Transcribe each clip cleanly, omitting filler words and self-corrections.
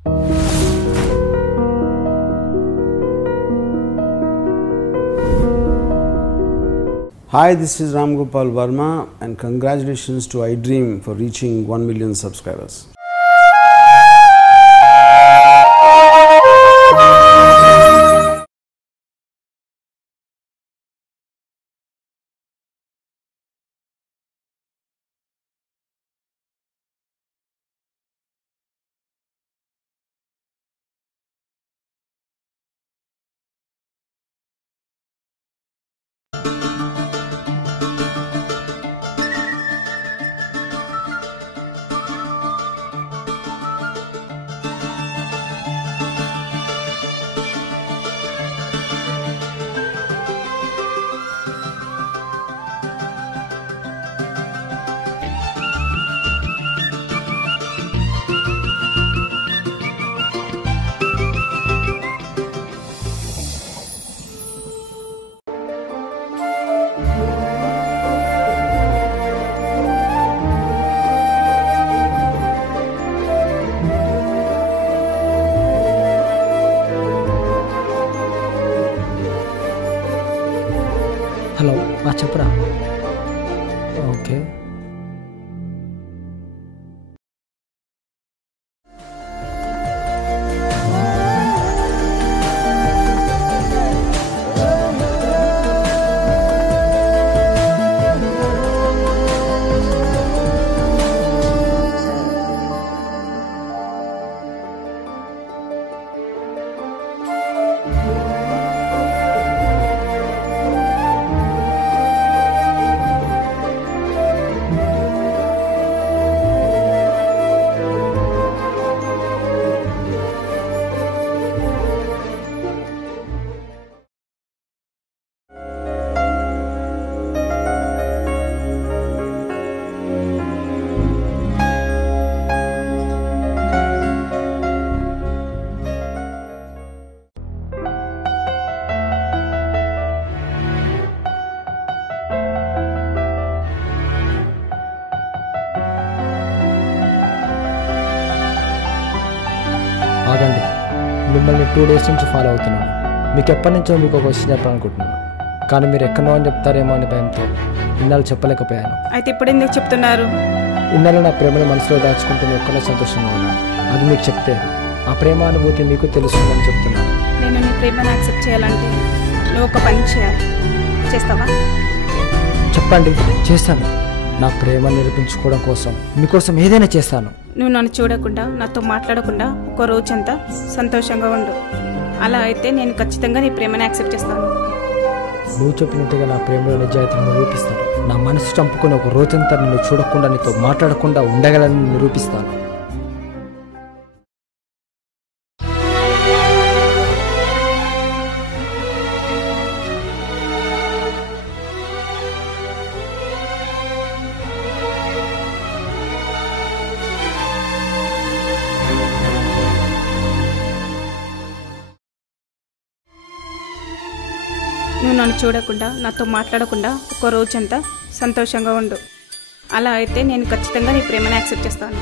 Hi, this is Ram Gopal Verma and congratulations to iDream for reaching 1 million subscribers. Hello చెప్పరా. Okay ఆగండి. మిమ్మల్ని 2 days నుంచి follow అవుతున్నాను. మీకు ఎప్పటి నుంచో మీకు ఒక విషయం చెప్పాలనుకుంటున్నాను, కానీ మీరు ఎక్కడో అని చెప్తారేమో అని భయంతో ఇన్నాళ్ళు చెప్పలేకపోయాను. అయితే ఇప్పుడు ఎందుకు చెప్తున్నారు? ఇన్నాళ్ళు నా ప్రేమని మనసులో దాచుకుంటూ నేను ఒక్కనే సంతోషంగా ఉన్నాను. అది మీకు చెప్తే ఆ ప్రేమ అనుభూతి మీకు తెలుస్తుందని చెప్తున్నాను. నేను నీ ప్రేమను యాక్సెప్ట్ చేయాలంటే నువ్వు ఒక పని చేయాలి. చేస్తావా? చెప్పండి, చేస్తాను. నా ప్రేమను నిరూపించుకోవడం కోసం మీకోసం ఏదైనా చేస్తాను. నువ్వు నన్ను చూడకుండా, నాతో మాట్లాడకుండా ఒక రోజంతా సంతోషంగా ఉండు. అలా అయితే నేను ఖచ్చితంగా నీ ప్రేమను యాక్సెప్ట్ చేస్తాను. నువ్వు చెప్పినట్టుగా నా ప్రేమలో నిజాయితీని నిరూపిస్తాను. నా మనసు చంపుకుని ఒక రోజంతా నిన్ను చూడకుండా, నీతో మాట్లాడకుండా ఉండగలని నిరూపిస్తాను. నువ్వు నన్ను చూడకుండా, నాతో మాట్లాడకుండా ఒక రోజంతా సంతోషంగా ఉండు. అలా అయితే నేను ఖచ్చితంగా నీ ప్రేమను యాక్సెప్ట్ చేస్తాను.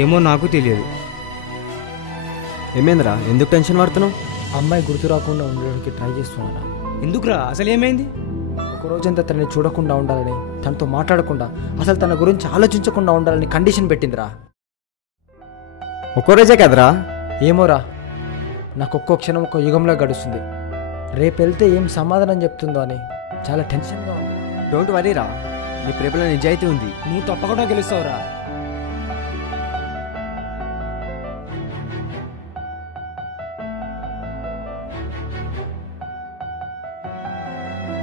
ఏమో నాకు తెలియదు. ఏమైందిరా, ఎందుకు టెన్షన్ పడుతున్నావు? అమ్మాయి గుర్తు రాకుండా ఉండడానికి ట్రై చేస్తున్నారా? ఎందుకురా, అసలు ఏమైంది? ఒక రోజంతా తనని చూడకుండా ఉండాలని, తనతో మాట్లాడకుండా, అసలు తన గురించి ఆలోచించకుండా ఉండాలని కండిషన్ పెట్టిందిరా. ఒక్కరోజే కదరా. ఏమోరా, నాకు ఒక్కో క్షణం ఒక్కో యుగంలో గడుస్తుంది. రేపు వెళ్తే ఏం సమాధానం చెప్తుందో అని చాలా టెన్షన్గా ఉంది. డోంట్ వరీరా, నీ ప్రేమలో నిజాయితీ ఉంది. నువ్వు తప్పకుండా గెలుస్తావురా.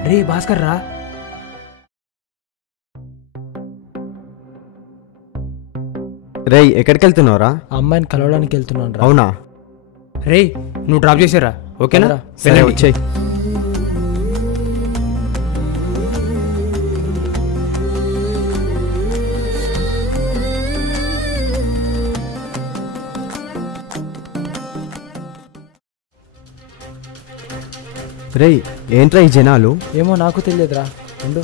రే భాస్కర్ రా. రేయ్, ఎక్కడికి వెళ్తున్నావురా? అమ్మాయిని కలవడానికి వెళ్తున్నాను రా. అవునా? రే, నువ్వు డ్రాప్ చేసారా? ఓకేనా? సరే వెళ్ళండి. వచ్చేయి. రేయ్ ఏంట్రా ఈ జనాలు? ఏమో నాకు తెలియదురా, ఉండు.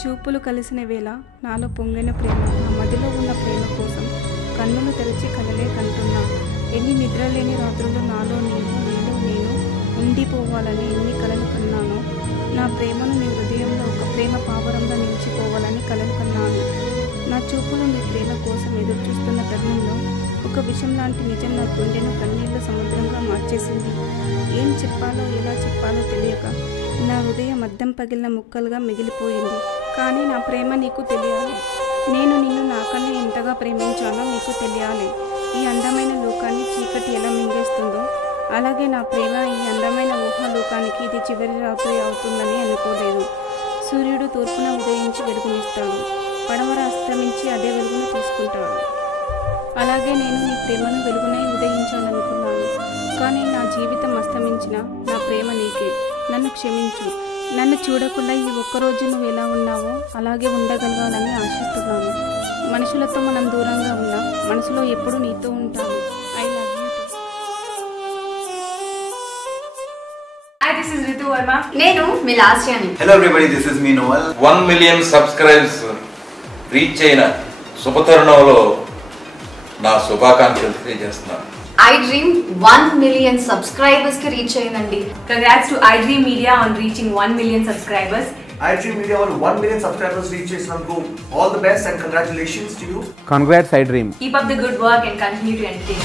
చూపులు కలిసిన వేళ నాలో పొంగిన ప్రేమ, నా మదిలో ఉన్న ప్రేమ కోసం కన్నులు తెరిచి కలలే కంటున్నా. ఎన్ని నిద్రలేని రాత్రులు నాలో నేను ఉండిపోవాలని ఎన్ని కలలు కన్నాను. నా ప్రేమను నీ హృదయంలో ఒక ప్రేమ పావురంగా నిలిచిపోవాలని కలలు కన్నాను. నా చూపులు నీ ప్రేమ కోసం ఎదురు చూస్తున్న తరుణంలో ఒక విషయం లాంటి నిజం నా గుండెను కన్నీళ్ల సముద్రంగా మార్చేసింది. ఏం చెప్పాలో ఎలా చెప్పాలో తెలియక నా హృదయం అద్దం పగిలిన ముక్కలుగా మిగిలిపోయింది. కానీ నా ప్రేమ నీకు తెలియాలి. నేను నిన్ను నాకన్నా ఎంతగా ప్రేమించానో నీకు తెలియాలి. ఈ అందమైన లోకాన్ని చీకటి ఎలా మింగేస్తుందో అలాగే నా ప్రేమ ఈ అందమైన ఊహాలోకానికి ఇది చివరి రాత్రి అవుతుందని అనుకోలేదు. సూర్యుడు తూర్పున ఉదయించి వెలుగునిస్తాడు, పడమర అస్తమించి అదే వెలుగును తీసుకుంటాడు. అలాగే నేను నీ ప్రేమను వెలుగునై ఉదయించాలనుకున్నాను. కానీ నా జీవితం అస్తమించిన నా ప్రేమ నీకే. నన్ను క్షమించు. నన్ను చూడకుండా ఈ ఒక్కరోజు నువ్వు ఎలా ఉన్నావో అలాగే ఉండగలగాలని ఆశిస్తున్నాను. మనుషులతో మనం దూరంగా ఉన్నా మనసులో ఎప్పుడు నీతో ఉంటాను. I love you. Hi, this is Ritu Verma. నేను మీ లాస్యాని. Hello everybody, this is me Noel. 1 million subscribers reach అయిన శుభతరుణంలో నా శుభాకాంక్షలు తెలియజేస్తున్నాను. I Dream 1 million subscribers కి రీచ్ అయిందండి. Congrats to iDream Media on reaching 1 million subscribers. iDream Media on 1 million subscribers reach చేసినందుకు all the best and congratulations to you. Congrats, iDream. Keep up the good work and continue to entertain.